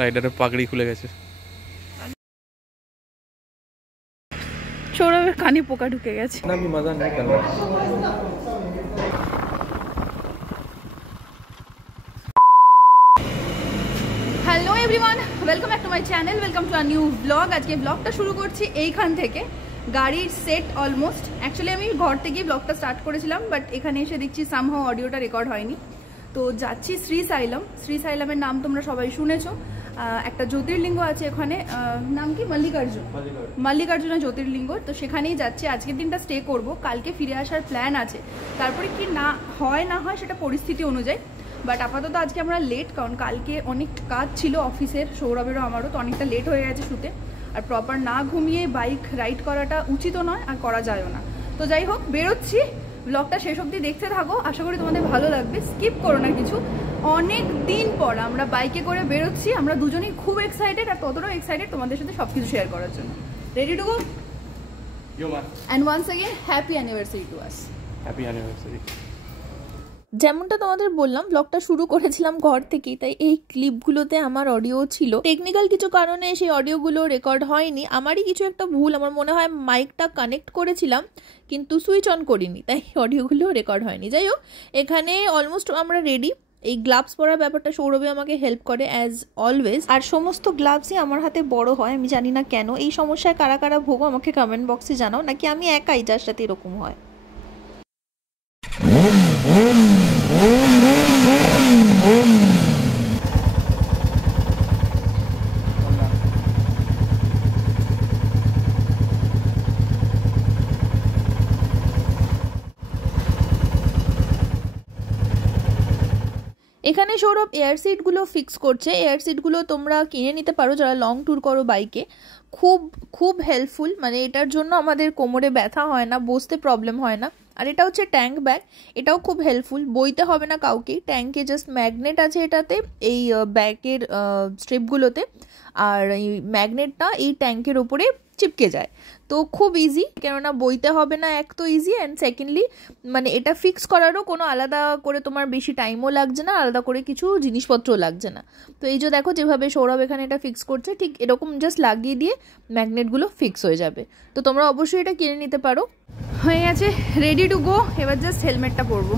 রাইডারের পাগড়ি খুলে গেছে। সৌরভের কানে পোকা ঢুকে গেছে। না আমি মজা নাই করলাম। Hello everyone, welcome back to my channel, welcome to a new blog. আজকে ব্লগটা শুরু করছি এইখান থেকে। গাড়ির সেট অলমোস্ট, অ্যাকচুয়ালি আমি ঘর থেকেই ব্লগটা স্টার্ট করেছিলাম, বাট এখানে এসে দেখছি সামহাও অডিওটা রেকর্ড হয়নি। তো যাচ্ছি শ্রীসাইলাম। শ্রীসাইলামের নাম তোমরা সবাই শুনেছো। একটা জ্যোতির্লিঙ্গ আছে ওখানে, নাম কি? মল্লিকার্জুনা জ্যোতির্লিঙ্গ। তো সেখানেই যাচ্ছি। আজকের দিনটা স্টে করব, কালকে ফিরে আসার প্ল্যান আছে। তারপরে কি না হয় সেটা পরিস্থিতি অনুযায়ী। বাট আপাতত আজকে আমরা লেট, কারণ কালকে অনেক কাজ ছিল অফিসের, সৌরভেরও আমারও। তো অনেকটা লেট হয়ে গেছে শুতে। আর প্রপার না ঘুমিয়ে বাইক রাইড করাটা উচিতও নয়, আর করা যায়ও না। তো যাই হোক, বেরোচ্ছি। ব্লগটা শেষ অবধি দেখতে থাকো, আশা করি তোমাদের ভালো লাগবে। স্কিপ করো না কিছু। অনেক দিন পর আমরা বাইকে করে বেরোচ্ছি, আমরা দুজনেই খুব এক্সাইটেড, আর ততটাও এক্সাইটেড তোমাদের সাথে সবকিছু শেয়ার করার জন্য। Ready to go? And once again happy anniversary to us. Happy anniversary. যেমনটা তোমাদের বললাম, ব্লগটা শুরু করেছিলাম ঘর থেকেই, তাই এই ক্লিপগুলোতে আমার অডিও ছিল। টেকনিক্যাল কিছু কারণে সেই অডিওগুলো রেকর্ড হয়নি। আমারই কিছু একটা ভুল, আমার মনে হয় মাইকটা কানেক্ট করেছিলাম কিন্তু সুইচ অন করিনি, তাই অডিওগুলো রেকর্ড হয়নি। যাই হোক, এখানে অলমোস্ট আমরা রেডি। এই গ্লাভস পরার ব্যাপারটা সৌরভে আমাকে হেল্প করে অ্যাজ অলওয়েজ, আর সমস্ত গ্লাভসই আমার হাতে বড় হয়। আমি জানি না কেন এই সমস্যায় কারা কারা ভোগো, আমাকে কমেন্ট বক্সে জানাও, নাকি আমি একাই যার সাথে এরকম হয়। এখানে সৌরভ এয়ার সিটগুলো ফিক্স করছে। এয়ার সিটগুলো তোমরা কিনে নিতে পারো যারা লং ট্যুর করো বাইকে। খুব খুব হেল্পফুল, মানে এটার জন্য আমাদের কোমরে ব্যথা হয় না, বসতে প্রবলেম হয় না। আর এটা হচ্ছে ট্যাঙ্ক ব্যাগ, এটাও খুব হেল্পফুল, বইতে হবে না কাউকে। ট্যাঙ্কে জাস্ট ম্যাগনেট আছে এটাতে, এই ব্যাগের স্ট্রিপগুলোতে, আর এই ম্যাগনেটটা এই ট্যাঙ্কের ওপরে চিপকে যায়। তো খুব ইজি, কেননা বইতে হবে না, এক তো ইজি, অ্যান্ড সেকেন্ডলি মানে এটা ফিক্স করারও কোনো আলাদা করে তোমার বেশি টাইমও লাগছে না, আলাদা করে কিছু জিনিসপত্রও লাগছে না। তো এই যে দেখো যেভাবে সৌরভ এখানে এটা ফিক্স করছে, ঠিক এরকম জাস্ট লাগিয়ে দিয়ে ম্যাগনেটগুলো ফিক্স হয়ে যাবে। তো তোমরা অবশ্যই এটা কিনে নিতে পারো। হয়ে গেছে, রেডি টু গো। এবার জাস্ট হেলমেটটা পরবো।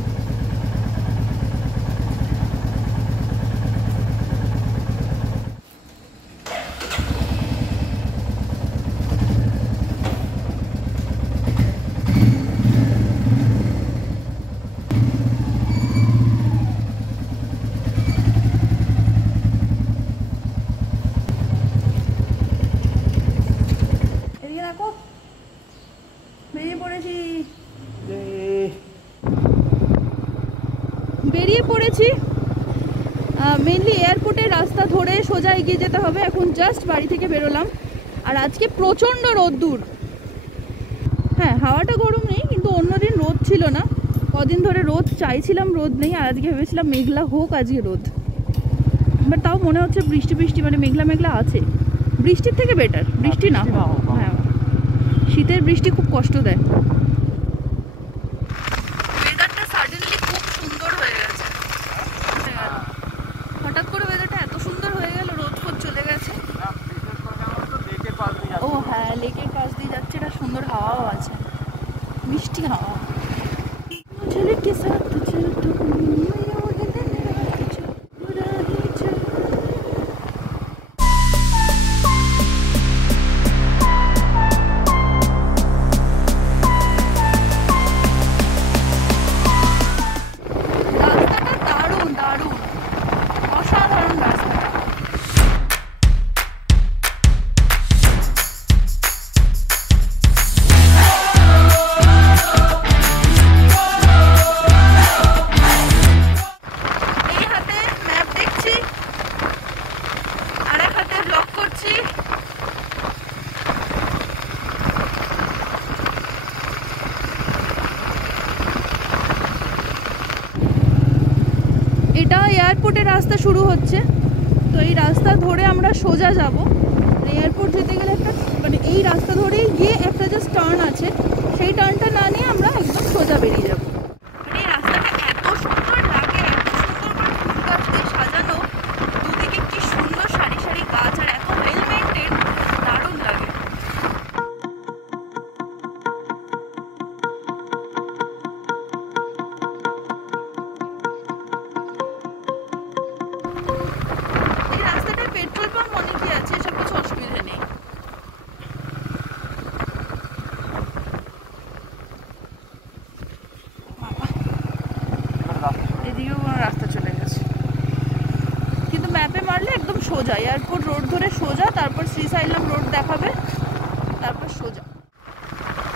বেরিয়ে পড়েছি। মেনলি এয়ারপোর্টের রাস্তা ধরে সোজা এগিয়ে যেতে হবে। এখন জাস্ট বাড়ি থেকে বেরোলাম, আর আজকে প্রচণ্ড রোদ্দুর। হ্যাঁ, হাওয়াটা গরম নেই, কিন্তু অন্যদিন রোদ ছিল না। কদিন ধরে রোদ চাইছিলাম, রোদ নেই। আর আজকে ভেবেছিলাম মেঘলা হোক আজকে রোদ, বাট তাও মনে হচ্ছে বৃষ্টি বৃষ্টি, মানে মেঘলা মেঘলা আছে। বৃষ্টির থেকে বেটার বৃষ্টি না হোক। হ্যাঁ, শীতের বৃষ্টি খুব কষ্ট দেয়। হঠাৎ করে ওয়েদারটা এত সুন্দর হয়ে গেল, রোদ ফোদ চলে গেছে। ও হ্যাঁ, লেকের পাশ দিয়ে যাচ্ছে, এটা সুন্দর হাওয়াও আছে, মিষ্টি হাওয়া। ছেলেকে সাথ চল এয়ারপোর্টের রাস্তা শুরু হচ্ছে। তো এই রাস্তা ধরে আমরা সোজা যাব। এয়ারপোর্ট যেতে গেলে একটা, মানে এই রাস্তা ধরেই গিয়ে একটা জাস্ট টার্ন আছে, সেই টার্নটা না নিয়ে আমরা একদম সোজা বেরিয়ে যাব। মানে এই রাস্তাটা এত সুন্দর লাগে, এত সুন্দর করে ফুল গাছ দিয়ে সাজানো, দুদিকে কি সুন্দর সারি সারি পেট্রোল পাম্প অনেকই আছে, এসব কিছু অসুবিধা নেই। এদিকেও কোনো রাস্তা চলে গেছে, কিন্তু ম্যাপে মারলে একদম সোজা এয়ারপোর্ট রোড ধরে সোজা, তারপর শ্রীসাইলাম রোড দেখাবে, তারপর সোজা।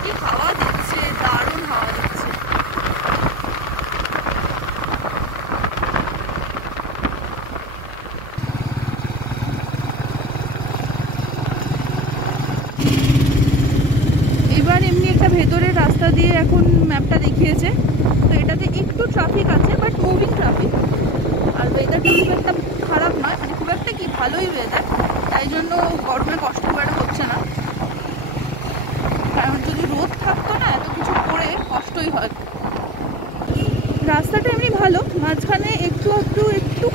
কি হাওয়া দিচ্ছে, দারুণ হাওয়া দিচ্ছে। এবার এমনি একটা ভেতরের রাস্তা দিয়ে এখন ম্যাপটা দেখিয়েছে, তো এটাতে একটু ট্রাফিক আছে, বাট মুভিং ট্রাফিক। আর ওয়েদারটা খুব একটা খারাপ নয়, মানে খুব একটা কি, ভালোই ওয়েদার, তাই জন্য গরমে কষ্ট করে হচ্ছে না। কারণ যদি রোদ থাকতো না, এত কিছু করে কষ্টই হয়। রাস্তাটা এমনি ভালো, মাঝখানে একটু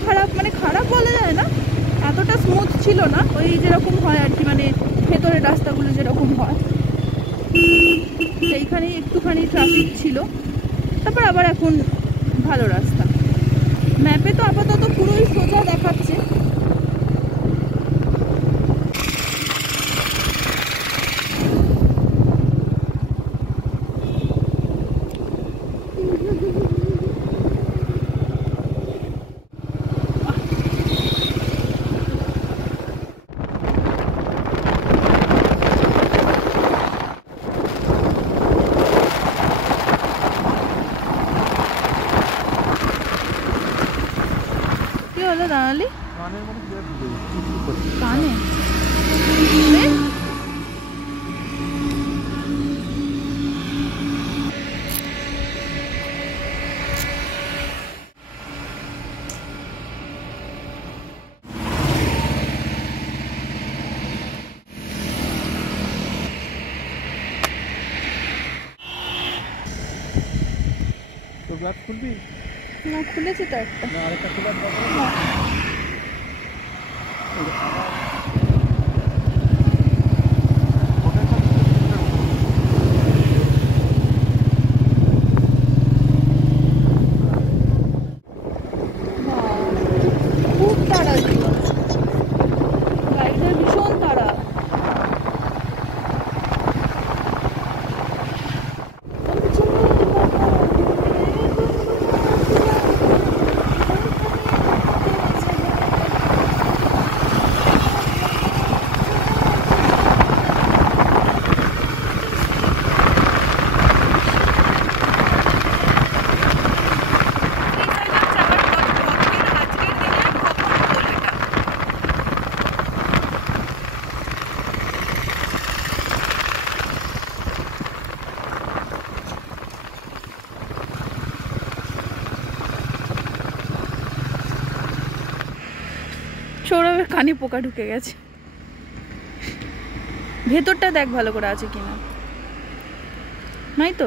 খারাপ, মানে খারাপ বলা যায় না, এতটা স্মুথ ছিল না, ওই যেরকম হয় আর কি, মানে ভেতরের রাস্তাগুলো যেরকম হয় সেইখানে একটুখানি ট্রাফিক ছিল। তারপর আবার এখন ভালো রাস্তা। ম্যাপে তো আপাতত পুরোই সোজা দেখাচ্ছে। কি হলো দাঁড়ালি? কানে তো গ্লাস খুলবি না, খুলেছে তো একটা। না, আরেকটা খোলার দরকার না। খুব তাড়া ছিল, গাড়িটার ভীষণ তাড়া। সৌরভের কানে পোকা ঢুকে গেছে। ভেতরটা দেখ ভালো করে আছে কিনা, নাই তো?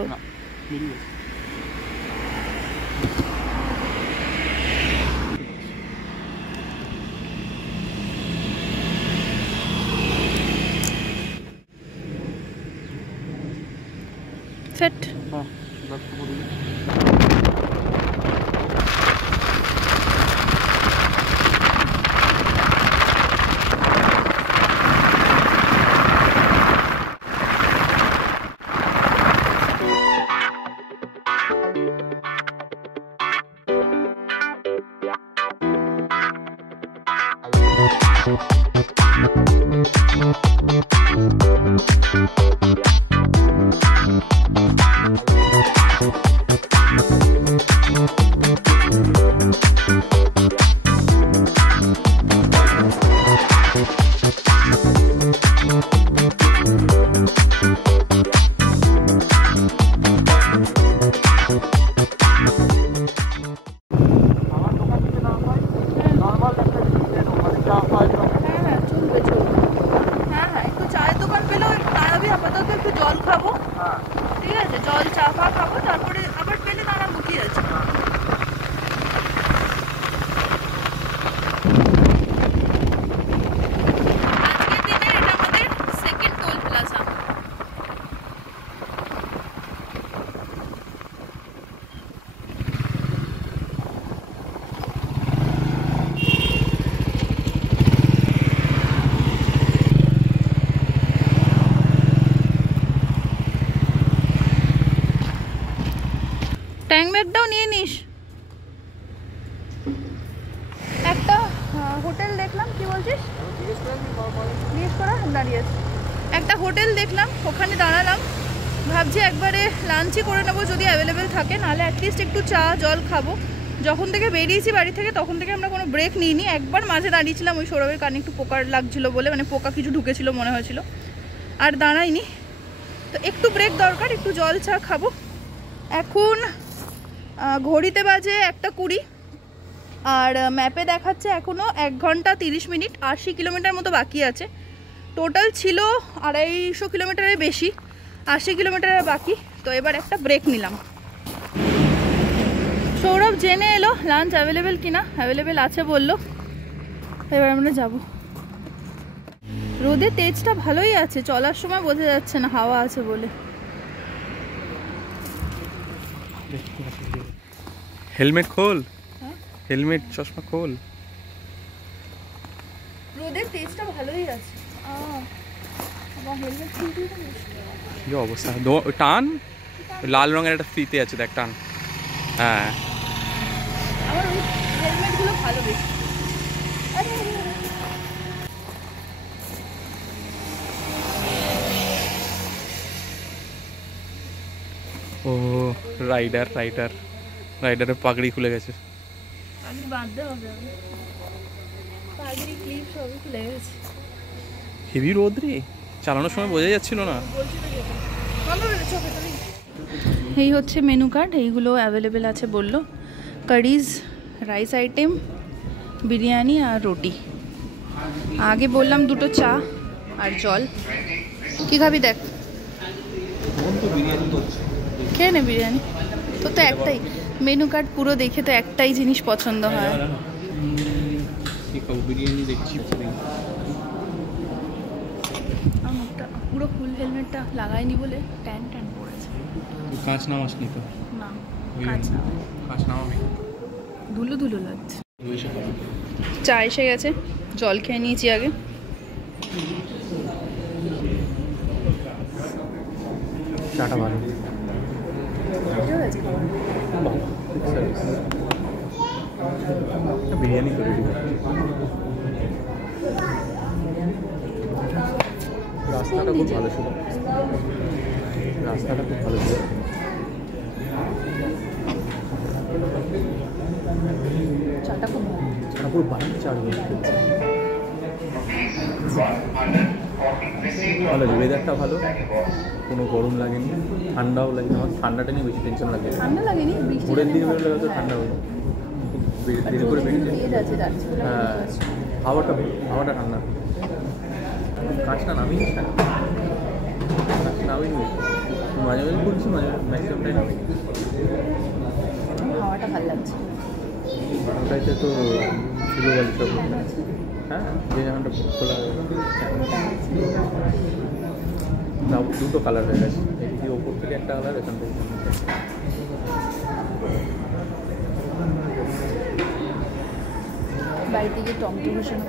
সেট। ট্যাং ব্যাগটাও নিয়ে নিস। একটা হোটেল দেখলাম, কি বলছিস? জিজ্ঞেস করা দাঁড়িয়ে আছে। একটা হোটেল দেখলাম, ওখানে দাঁড়ালাম, ভাবছি একবারে লাঞ্চই করে নেবো যদি অ্যাভেলেবেল থাকে, নাহলে অ্যাটলিস্ট একটু চা জল খাবো। যখন থেকে বেরিয়েছি বাড়ি থেকে তখন থেকে আমরা কোনো ব্রেক নিইনি। একবার মাঝে দাঁড়িয়েছিলাম, ওই সৌরভের কানে একটু পোকার লাগছিলো বলে, মানে পোকা কিছু ঢুকেছিল মনে হয়েছিল, আর দাঁড়াইনি। তো একটু ব্রেক দরকার, একটু জল চা খাবো। এখন ঘড়িতে বাজে 1:20 আর ম্যাপে দেখাচ্ছে এখনও 1 ঘন্টা 30 মিনিট, 80 কিলোমিটার মতো বাকি আছে। টোটাল ছিল 250 কিলোমিটারের বেশি, 80 কিলোমিটারের বাকি। তো এবার একটা ব্রেক নিলাম। সৌরভ জেনে এলো লাঞ্চ অ্যাভেলেবেল কিনা, অ্যাভেলেবেল আছে বললো। এবার আমরা যাব। রোদের তেজটা ভালোই আছে, চলার সময় বোঝা যাচ্ছে না হাওয়া আছে বলে। হেলমেট খোল, হেলমেট চশমা খোল। রোদের তেজটা ভালোই আছে। হেলমেট খুলতে কি অবস্থা, টান। লাল রঙের একটা ফিতে আছে, দেখ টান। হ্যাঁ, আমার ওই হেলমেটগুলো ভালো বেশি। ও রাইডারের পাগড়ি খুলে গেছে। বাঁধতে হবে, পাগড়ি ক্লিপ সবই খুলে গেছে। হেভি রোদ রে, চালানোর সময় বোঝা যাচ্ছিল না। এই হচ্ছে মেনু কার্ড, এইগুলো অ্যাভেলেবেল আছে বললো। কারিজ, রাইস আইটেম, বিরিয়ানি আর রুটি। আগে বললাম 2টো চা আর জল। কি খাবি দেখ, খেয়ে নে বিরিয়ানি। তো তো একটাই মেনু কার্ড, পুরো দেখে তো একটাই জিনিস পছন্দ হয়। বিরিয়ানি দেখছি, পুরো ফুল হেলমেটটা লাগাইনি বলে ট্যান ট্যান পড়েছে। কাঁচ নামাস নি তো? না, কাঁচ নামাবি, ধুলো ধুলো লাগছে। চা এসে গেছে, জল খেয়ে নিয়েছি আগে। চাটা ভালো, বিরিয়ানি করে দিই। রাস্তাটা খুব ভালো ছিল, রাস্তাটা খুব ভালো ছিল। চাটা খুব ভালো, চাটা পুরো বাড়ি চাট ভালো, ওয়েদারটা ভালো, কোনো গরম লাগেনি, ঠান্ডাও লাগেনি। আমার ঠান্ডাটা নিয়ে বেশি টেনশন লাগে। ঠান্ডা লাগেনি, ভোরের দিন বেরোলে হয়তো ঠান্ডা হলো, দেরি করে বেরিয়েছে। হ্যাঁ, হাওয়াটা ঠান্ডা। কাঁচটা নামিয়ে নিস না, কাঁচটা নামিয়ে নিস, মাঝে মাঝে করছি, মাঝে ম্যাক্সিমামটাই নামিয়ে নিস। হাওয়াটা ভালো লাগছে। ওটাইতে তো শুরু গেল সব। হ্যাঁ, যে জায়গাটা খোলা তাও 2টো কালার হয়ে গেছে, এদিকে ওপর থেকে একটা কালার, এখান থেকে বাড়ি থেকে টমেটো বসানো,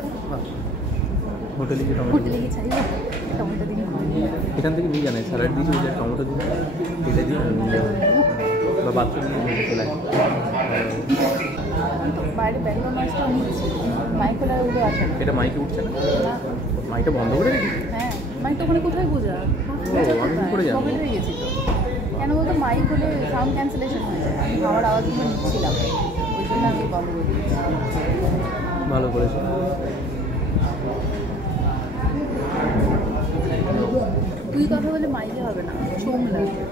হোটেলে গিয়ে টমেটো দিন এখান থেকে নিয়ে জানাই স্যালাড দিয়েছি, ওই যে টমেটো দিয়ে এটা দিয়ে নিয়ে যাবে, বা বাথরুম নিয়ে চলে আসে। বাইরে ব্যাকগ্রাউন্ড নয়েজটা নিচ্ছি, মাইক হলে উঠে আসে না। এটা মাইকে উঠছে না? মাইকটা বন্ধ করে রেখেছি। হ্যাঁ, মাইক তো ওখানে কোথায় বোঝা, আমি কী করে যাবো? পকেটে গেছি তো। কেন বলতো, মাইক হলে সাউন্ড ক্যান্সেলেশন হয়ে যায়, আমি হাওয়ার আওয়াজগুলো নিচ্ছিলাম, ওই জন্য আমি বন্ধ করে দিয়েছি। ভালো করেছে। তুই কথা বলে মাইকে হবে না, সোম লাগবে।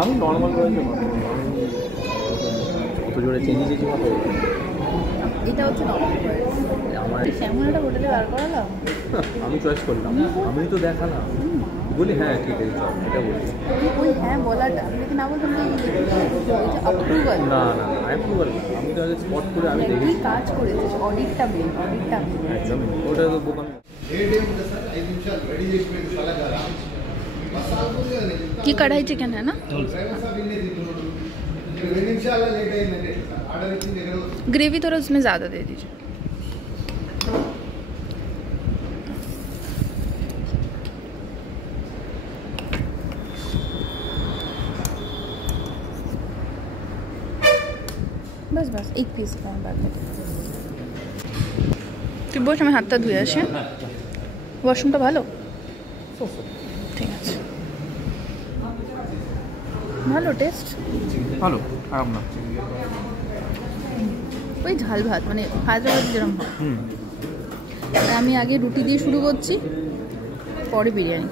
আমি নর্মাল রয়েছে, কত জোরে চেঞ্জে যেছি কথা বলতে। এটা হচ্ছে নর্মাল আমার এমন একটা হোটেলে বার করালাম, আমি চয়েস করলাম, আমি তো দেখালাম, বলি হ্যাঁ ঠিক আছে চল, এটা বলি। ওই হ্যাঁ বলাটা, আমি যদি না বলতাম অ্যাপ্রুভাল। না না, অ্যাপ্রুভাল না, আমি তো আগে স্পট করে আমি দেখি। তুই কাজ করেছিস, অডিটটা মেন, অডিটটা মেন। একদম, ওটা তো বোকাম। ये कढ़ाई चिकन है ना, ग्रेवी थोड़ा उसमें ज़्यादा दे दीजिए। बस एक पीस बाद में তুই বস, আমি হাতটা ধুয়ে আসি। ওয়াশরুমটা ভালো? ঠিক আছে, ভালো টেস্ট, ভালো, খারাপ না। ওই ঝাল ভাত মানে হায়দ্রাবাদ যেরকম হয়। আমি আগে রুটি দিয়ে শুরু করছি, পরে বিরিয়ানি।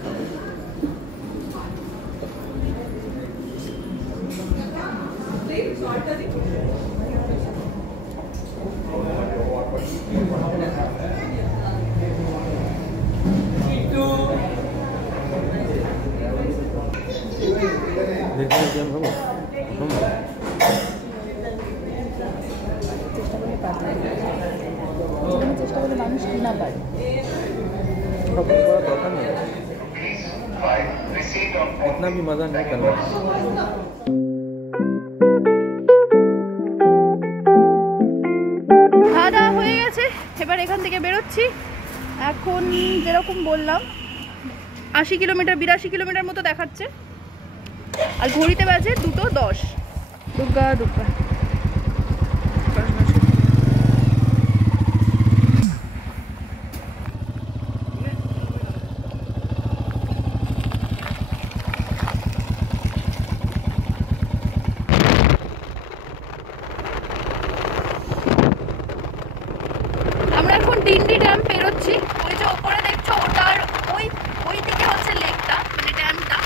চেষ্টা করলে মানুষ না পারে, इतना भी मजा नहीं करना। খাওয়া দাওয়া হয়ে গেছে, এবার এখান থেকে বেরোচ্ছি। এখন যেরকম বললাম 80 কিলোমিটার 82 কিলোমিটার মতো দেখাচ্ছে, আর ঘড়িতে বাজে 2:10। দুর্গা দুর্গা ডিন্ডি ড্যাম পেরোচ্ছি। ওই যে ওপরে দেখছো ওটার ওই দিকে হচ্ছে লেকটা, মানে ড্যামটা।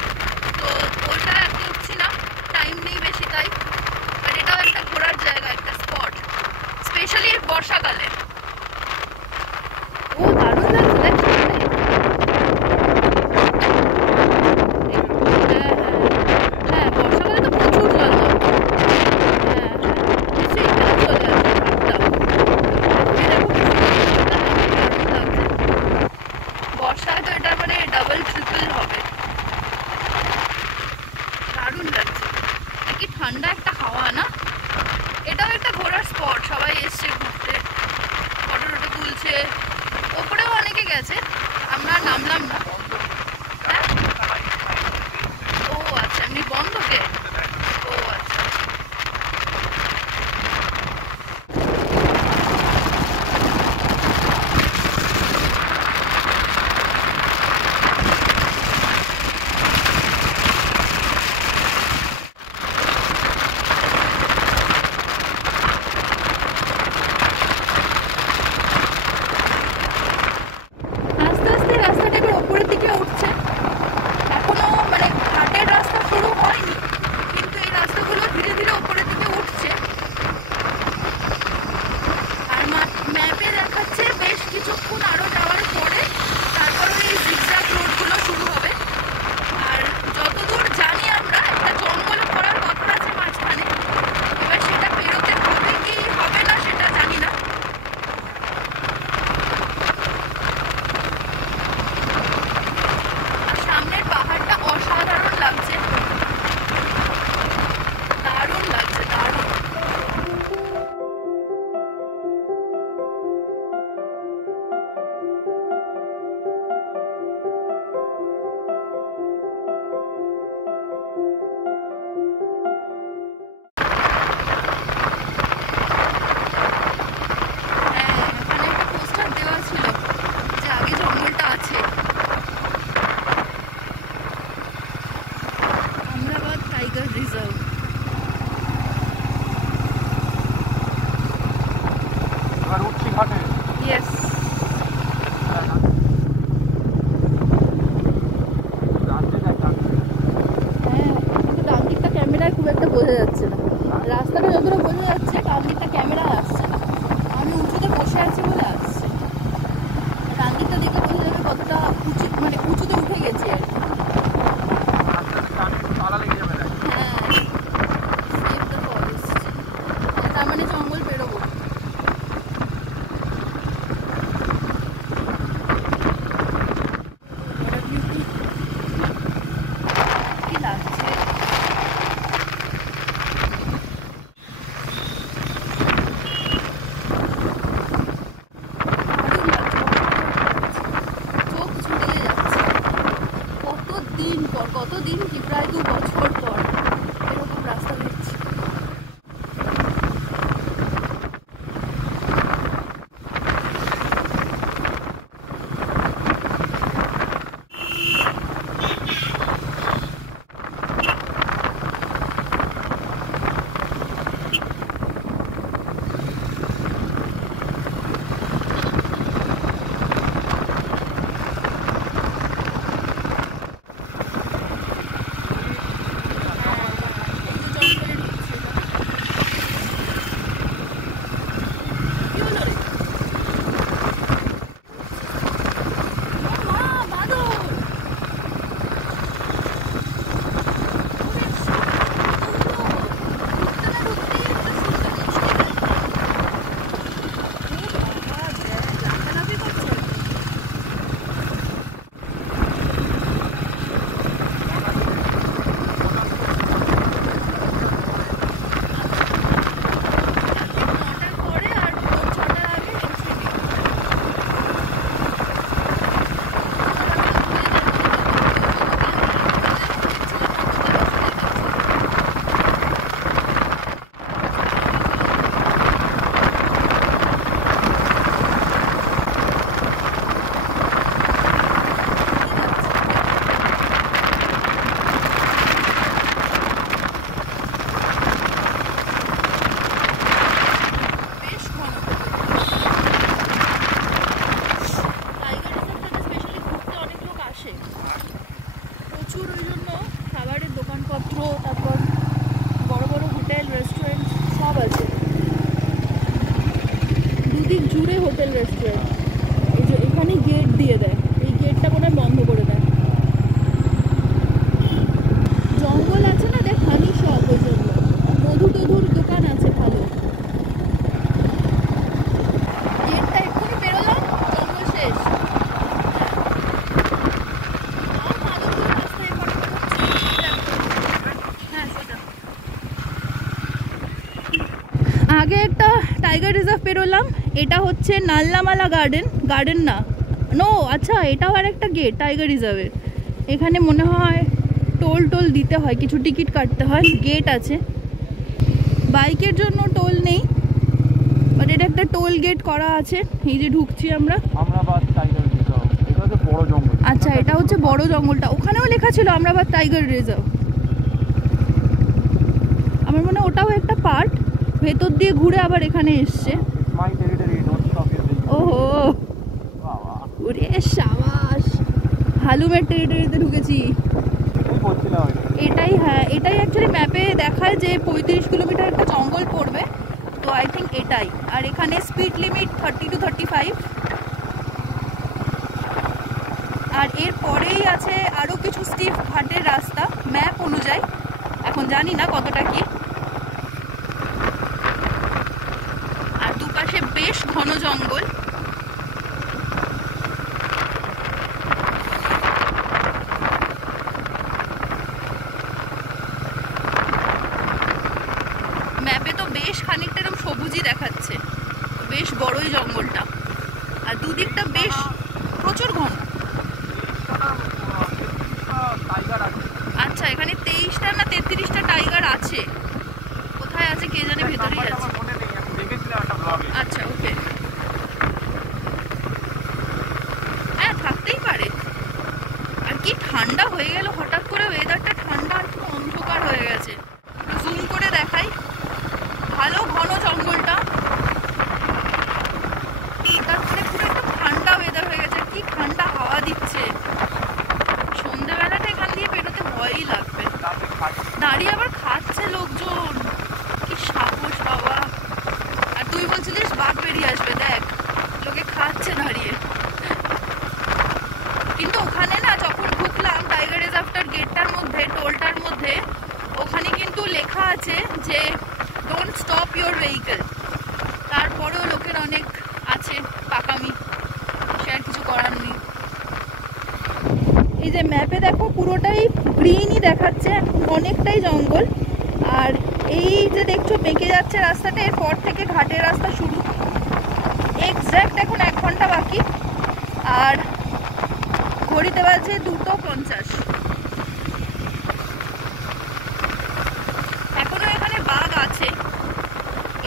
তো ওটা এখন উঠছি না, টাইম নেই বেশি তাই। আর এটাও একটা ঘোরার জায়গা, একটা স্পট, স্পেশালি বর্ষাকালে। ও দারুণ লাগছে, দেখছো? হ্যাঁ, বর্ষাকালে তো প্রচুর জল হয়। বর্ষায় তো এটা মানে ডাবল ট্রিপল হবে, দারুণ লাগছে। কি ঠান্ডা একটা হাওয়া না? এটাও একটা ঘোরার স্পট, সবাই এসছে ঘুরতে, ফটো টটো তুলছে। ওপরেও অনেকে গেছে, আমরা নামলাম না। ও আচ্ছা, এমনি বন্ধ কে? ও আচ্ছা। বোঝা যাচ্ছে না, রাস্তাটা যতটা বোঝা যাচ্ছে ডান দিকটা ক্যামেরা আসছে না। আমি উঁচুতে বসে আছি বলে আসছে, ডান দিকটা দেখে বোঝা যাবে কতটা উঁচু, মানে উঁচুতে উঠে গেছে আর কি। তার মানে জঙ্গল পেরোবো। জুড়ে হোটেল রেস্টুরেন্ট। এই যে এখানে গেট দিয়ে দেয়, এই গেটটা কোনো বন্ধ করে দেয়। জঙ্গল আছে না, দেখ হানি শপ, ওই জন্য মধু টধুর দোকান আছে ভালো। গেটটা এক্ষুনি বেরোলাম, জঙ্গল শেষ। আগে একটা টাইগার রিজার্ভ পেরোলাম, এটা হচ্ছে নাল্লামালা গার্ডেন না, নো আচ্ছা এটাও আর একটা গেট টাইগার রিজার্ভের। এখানে মনে হয় টোল দিতে হয়, কিছু টিকিট কাটতে হয়। গেট আছে, বাইকের জন্য টোল নেই, বাট এটা একটা টোল গেট করা আছে। এই যে ঢুকছি আমরা। আচ্ছা এটা হচ্ছে বড় জঙ্গলটা, ওখানেও লেখা ছিল আমরাবাদ টাইগার রিজার্ভ। আমার মনে হয় ওটাও একটা পার্ট, ভেতর দিয়ে ঘুরে আবার এখানে এসছে। ওহো ওরে সাবাস, হালুমের টেরিটরিতে ঢুকেছি। এটাই, হ্যাঁ এটাই অ্যাকচুয়ালি ম্যাপে দেখায় যে 35 কিলোমিটার একটা জঙ্গল পড়বে, তো আই থিঙ্ক এটাই। আর এখানে স্পিড লিমিট 30 to 35। আর এর পরেই আছে আরও কিছু স্টিফ ঘাটের রাস্তা ম্যাপ অনুযায়ী, এখন জানি না কতটা কি। আর দুপাশে বেশ ঘন জঙ্গল। ম্যাপে তো বেশ খানিকটা এরকম সবুজই দেখাচ্ছে, বেশ বড়ই জঙ্গলটা, আর দুদিকটা বেশ প্রচুর ঘন। আচ্ছা এখানে 23টা না 33টা টাইগার আছে, কোথায় আছে কে জানে, ভেতরেই আছে। আচ্ছা ওকে, হ্যাঁ থাকতেই পারে। আর কি ঠান্ডা হয়ে গেল হঠাৎ করে, ওয়েদারটা ঠান্ডা আর পুরো অন্ধকার হয়ে গেছে। জুম করে দেখাই, ভালো ঘন জঙ্গলটা, হঠাৎ করে পুরো একদম ঠান্ডা ওয়েদার হয়ে গেছে। কি ঠান্ডা হাওয়া দিচ্ছে, সন্ধ্যেবেলাটা এখান দিয়ে বেরোতে ভয়ই লাগবে। দাঁড়িয়ে আবার খাচ্ছে লোকজন, কি সাহস বাবা। আর তুই বলছিলিস বাঘ বেরিয়ে আসবে, দেখ লোকে খাচ্ছে দাঁড়িয়ে। কিন্তু ওখানে না যখন ঢুকলাম টাইগার রিজার্ভটার গেটটার মধ্যে, টোলটার মধ্যে, ওখানে কিন্তু লেখা আছে যে ডোন্ট স্টপ ইউর ভেহিকেল। তারপরেও লোকের অনেক আছে পাকামি, সে আর কিছু করার নেই। এই যে ম্যাপে দেখো পুরোটাই গ্রিনই দেখাচ্ছে, অনেকটাই জঙ্গল। আর এই যে দেখছো বেঁকে যাচ্ছে রাস্তাটা, এরপর থেকে ঘাটের রাস্তা শুরু। এক্স্যাক্ট এখন 1 ঘন্টা বাকি, আর ঘড়িতে বাজে 2:50। এখনো এখানে বাঘ আছে।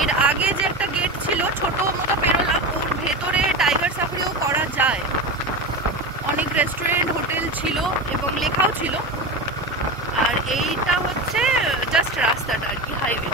এর আগে যে একটা গেট ছিল ছোট মতো পেরোলাম, ওর ভেতরে টাইগার সাফারিও করা যায়। অনেক রেস্টুরেন্ট হোটেল ছিল এবং লেখাও ছিল। আর এইটা হচ্ছে জাস্ট রাস্তাটা আর কি, হাইওয়ে।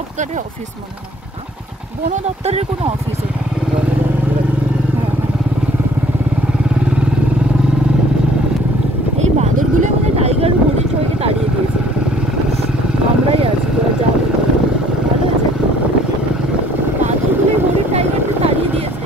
দপ্তরের অফিস মনে হয়, বন দপ্তরের কোনো অফিস এটা। এই বাঁদরগুলো মানে টাইগার হরিণ সবাইকে তাড়িয়ে দিয়েছে, আমরাই আছি তোরা যা ভালো আছে। বাঁদরগুলো হরিণ টাইগারকে তাড়িয়ে দিয়েছে।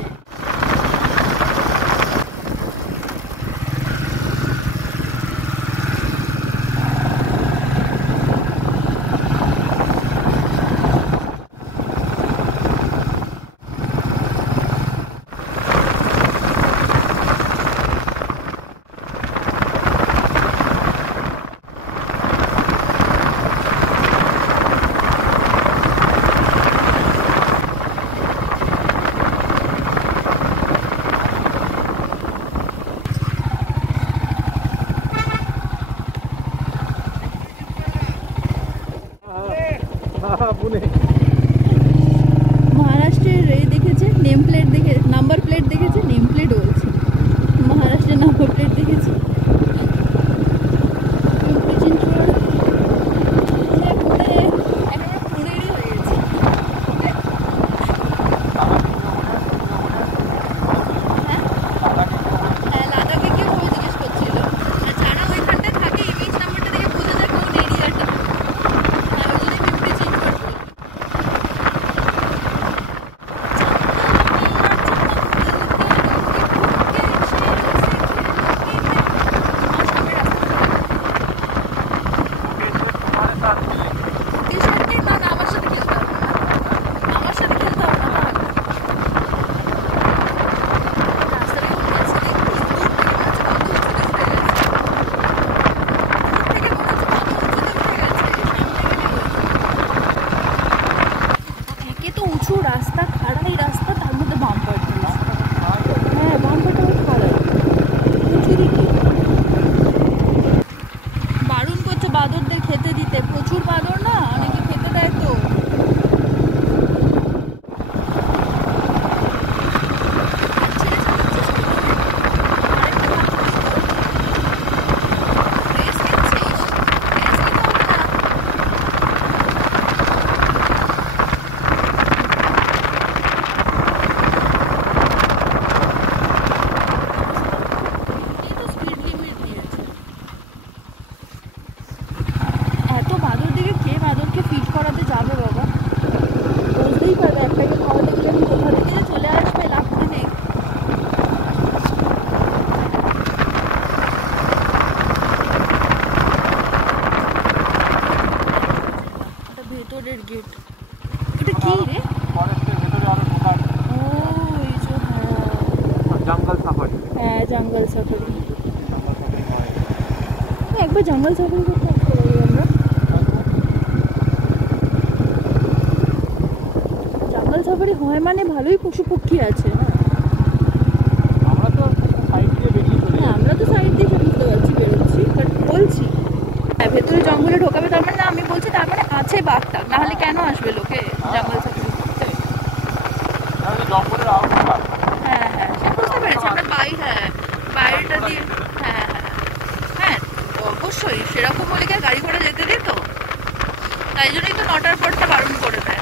মহারাষ্ট্রের দেখেছে নেম প্লেট, দেখে নাম্বার প্লেট দেখেছে, নেম প্লেট বলছে, মহারাষ্ট্রের নাম্বার প্লেট দেখেছে। রাস্তা খাড়াই রাস্তা, তার মধ্যে বাম্পার দিয়েছে। হ্যাঁ বাম্পারটাও খাড়াই, উঁচু দিকে। বারণ করছে বাঁদরদের খেতে দিতে, প্রচুর বাঁদর না, অনেকে খেতে দেয় তো। গেট এটা কি রে? ফরেস্টের ভিতরে আরো ঢোকার। ও এই যে জঙ্গল সাফারি। হ্যাঁ জঙ্গল সাফারি। একবার জঙ্গল সাফারি করতে আসতে পারি আমরা। জঙ্গল সাফারি হয় মানে ভালোই পশু পক্ষী আছে। আমরা তো সাইড দিয়ে বেরিয়ে চলে যাই। আমরা তো সাইড দিয়ে বুঝতে পারছি বেরোচ্ছি, বাট বলছি হ্যাঁ ভেতরে জঙ্গলে ঢোকাবে, তার মানে আমি বলছি তার মানে আছে বাঘটা, নাহলে কেন আসবে লোকে জঙ্গল সাফারি করতে? জঙ্গলের আওয়াজ। হ্যাঁ হ্যাঁ বুঝতে পেরেছি আমরা বাইরেটা দিয়ে। হ্যাঁ হ্যাঁ হ্যাঁ অবশ্যই, সেরকম হলে কি গাড়ি ঘোড়া যেতে দিত? তাই জন্যই তো 9টার পরটা বারণ করে দেয়।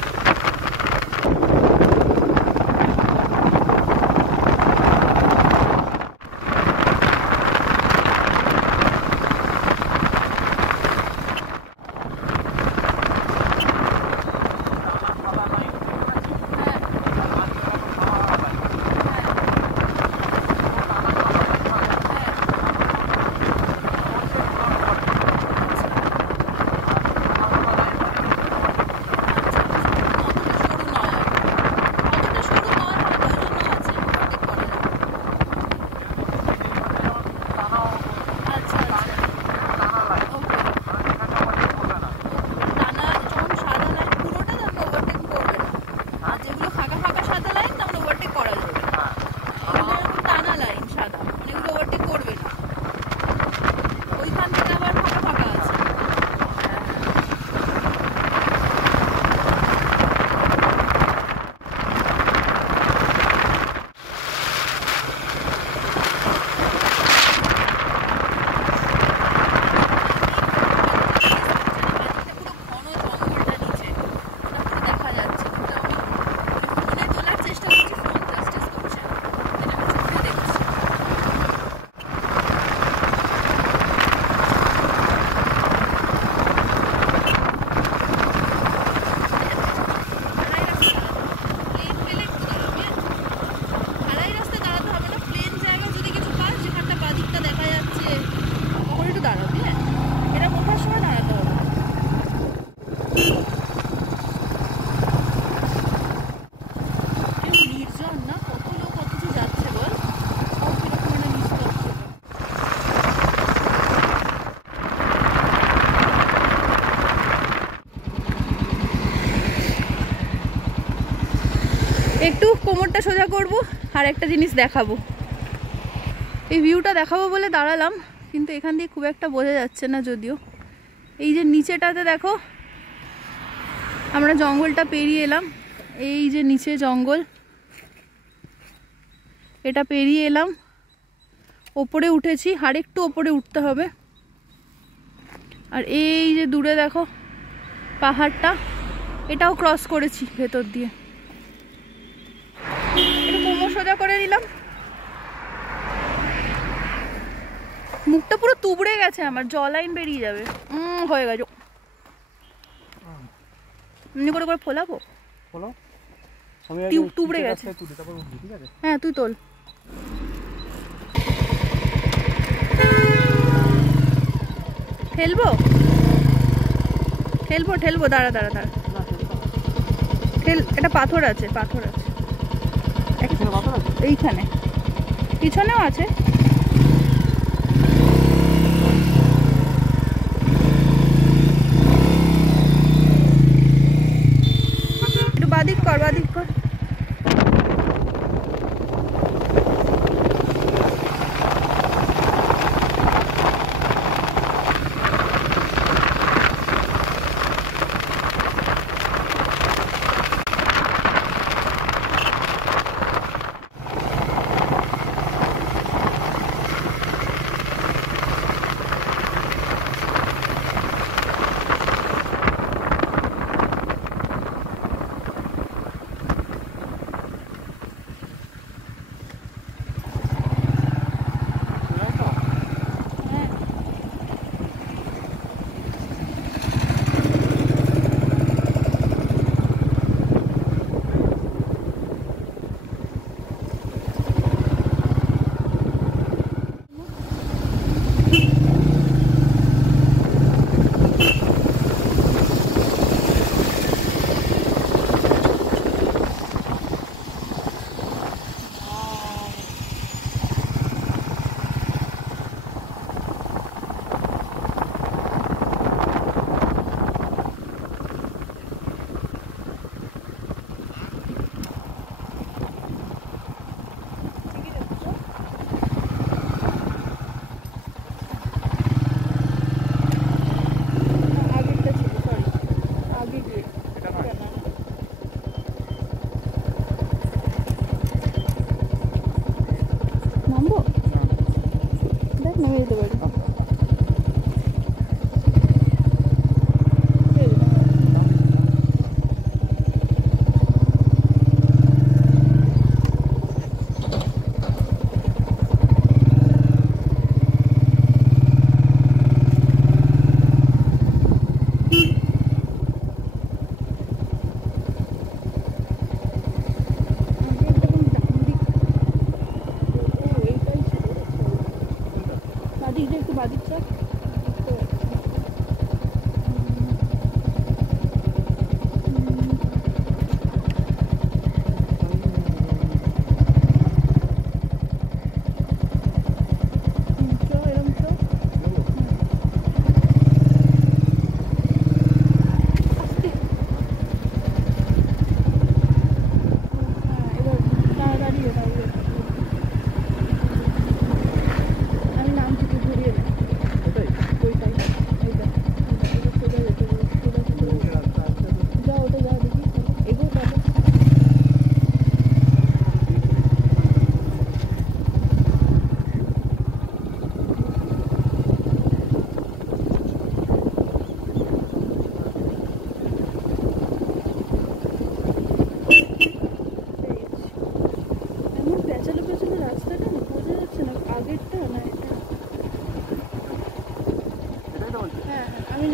একটু কোমরটা সোজা করব আর একটা জিনিস দেখাবো। এই ভিউটা দেখাবো বলে দাঁড়ালাম, কিন্তু এখান দিয়ে খুব একটা বোঝা যাচ্ছে না যদিও। এই যে নিচেটাতে দেখো, আমরা জঙ্গলটা পেরিয়ে এলাম, এই যে নিচে জঙ্গল, এটা পেরিয়ে এলাম, ওপরে উঠেছি, আর একটু ওপরে উঠতে হবে। আর এই যে দূরে দেখো পাহাড়টা, এটাও ক্রস করেছি ভেতর দিয়ে। একটু কোমর সোজা করে নিলাম, মুখটা পুরো তুবড়ে গেছে আমার, জলাইন বেরিয়ে যাবে। হয়ে গেছে, এমনি করে করে ফোলাবো, তুবড়ে গেছে। হ্যাঁ তুই তোল। ঠেলবো ঠেলবো ঠেলবো, দাঁড়া দাঁড়া দাঁড়া, ঠেল। এটা পাথর আছে, পাথর আছে এইখানে, পিছনেও আছে। একটু বাদিক কর, বাদিক কর।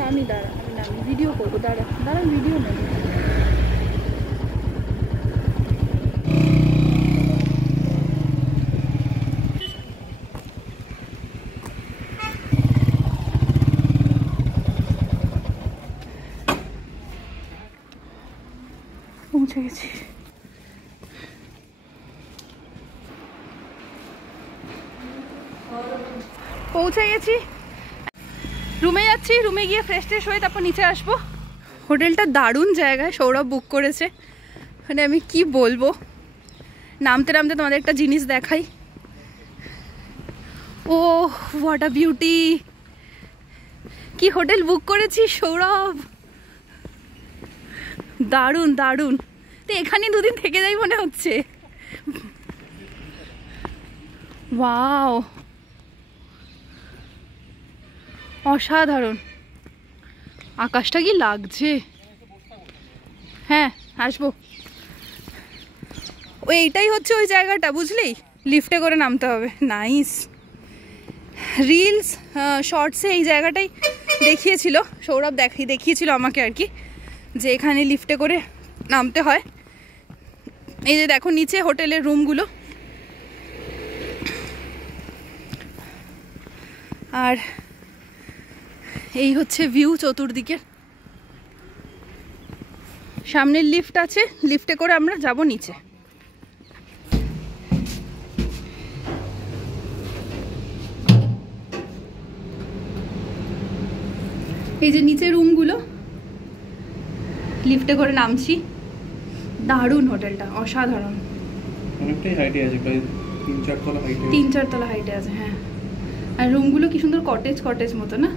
আমি দাঁড়া, আমি ভিডিও করবো, দাঁড়া দাঁড়া, ভিডিও নেব। পৌঁছে গেছি। পৌঁছে গেছি, রুমে যাচ্ছি। রুমে গিয়ে ফ্রেশ ট্রেশ হয়ে তারপর নিচে আসবো। হোটেলটা দারুণ জায়গায়, সৌরভ বুক করেছে। মানে আমি কি বলবো, নামতে নামতে তোমাদের একটা জিনিস দেখাই। ও হোয়াট আ বিউটি! কি হোটেল বুক করেছি সৌরভ, দারুণ দারুণ। তো এখানে দুদিন থেকে যাই মনে হচ্ছে। ওয়াও, অসাধারণ। আকাশটা কি লাগছে। হ্যাঁ আসবো। ওই এইটাই হচ্ছে ওই জায়গাটা, বুঝলি? লিফটে করে নামতে হবে। নাইস। রিলস শর্টসে এই জায়গাটাই দেখিয়েছিল সৌরভ, দেখিয়েছিল আমাকে আর কি, যে এখানে লিফটে করে নামতে হয়। এই যে দেখো নিচে হোটেলের রুমগুলো, আর এই হচ্ছে ভিউ চতুর্দিকের। সামনে লিফট আছে, লিফটে করে আমরা যাব নিচে। এই যে নিচে রুমগুলো, লিফটে করে নামছি। দারুণ হোটেলটা, অসাধারণ। অনেকটাই হাইটে আছে, প্রায় 3-4 তলা হাইটে। 3-4 তলা হাইটে আছে, হ্যাঁ। আর রুমগুলো কি সুন্দর কটেজ কটেজ মতো না?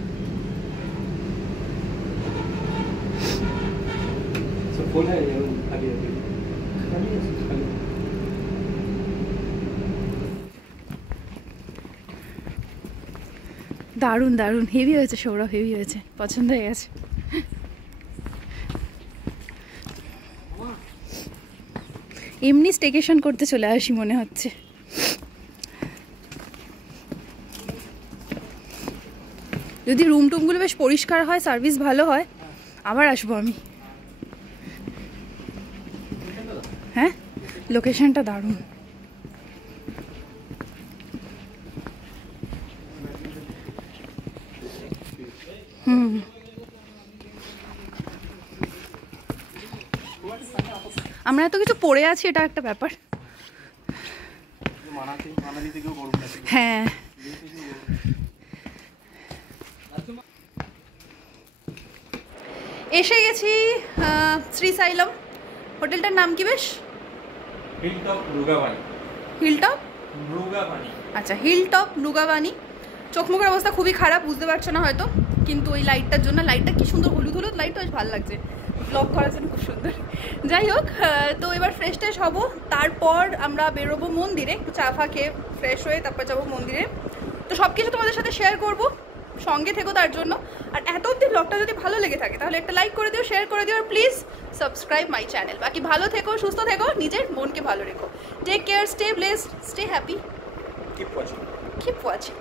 দারুণ দারুণ, হেভি হয়েছে সৌরভ, হেভি হয়েছে, পছন্দ হয়ে গেছে। এমনি স্টেকেশন করতে চলে আসি মনে হচ্ছে। যদি রুম টুমগুলো বেশ পরিষ্কার হয়, সার্ভিস ভালো হয়, আবার আসবো আমি। হ্যাঁ, লোকেশনটা দারুণ। আমরা এত কিছু পড়ে আছি, এটা একটা ব্যাপার। হ্যাঁ, এসে গেছি শ্রীসাইলম। হোটেলটার নাম কি বেশ? হিলটপ মৃগাবাণী। হিলটপ মৃগাবাণী, আচ্ছা, হিলটপ মৃগাবাণী। চোখ মুখের অবস্থা খুবই খারাপ, বুঝতে পারছো না হয়তো, কিন্তু ওই লাইটটার জন্য। লাইটটা কি সুন্দর হলুদ হলুদ লাইট, বেশ ভালো লাগছে, ব্লগ করার জন্য খুব সুন্দর। যাই হোক, তো এবার ফ্রেশ ট্রেশ হবো, তারপর আমরা বেরোবো মন্দিরে, একটু চা ফা খেয়ে ফ্রেশ হয়ে তারপর যাবো মন্দিরে। তো সব কিছু তোমাদের সাথে শেয়ার করবো, সঙ্গে থেকো তার জন্য। আর এত অব্দি ব্লগটা যদি ভালো লেগে থাকে তাহলে একটা লাইক করে দিও, শেয়ার করে দিও, আর প্লিজ সাবস্ক্রাইব মাই চ্যানেল। বাকি ভালো থেকো, সুস্থ থেকো, নিজের মনকে ভালো রেখো। Take care, stay blessed, stay happy, keep watching. Keep watching.